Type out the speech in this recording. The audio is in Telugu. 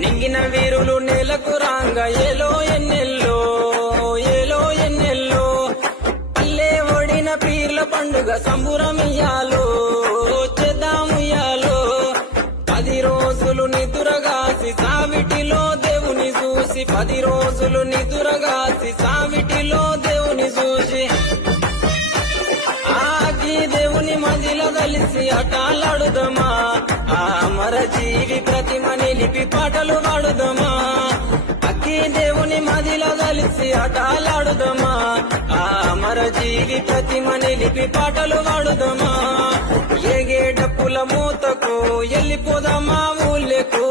నింగిన వీరులు నేలకు రాంగ ఏలో ఎన్నెల్లో ఏలో ఎన్నెల్లో పల్లె ఒడిన పీర్ల పండుగ సంబురమియ్యాలో చేద్దాముయ్యాలో 10 రోజులు నిదురగాసి సావిటిలో దేవుని చూసి 10 రోజులు నిదురగాసి సావిటిలో దేవుని చూసి ఆకి దేవుని మదిలో కలిసి ఆటలాడుదమా ఆ అమర జీవి ప్రతిమ నిలిపి పాటలు పాడుదమా అక్కి దేవుని మదిలో కలిసి ఆటలాడుదమా ఆ అమర జీవి ప్రతిమ నిలిపి పాటలు పాడుదమా ఏగే డప్పుల మూతకు ఎల్లిపోదామా ఊళ్ళకు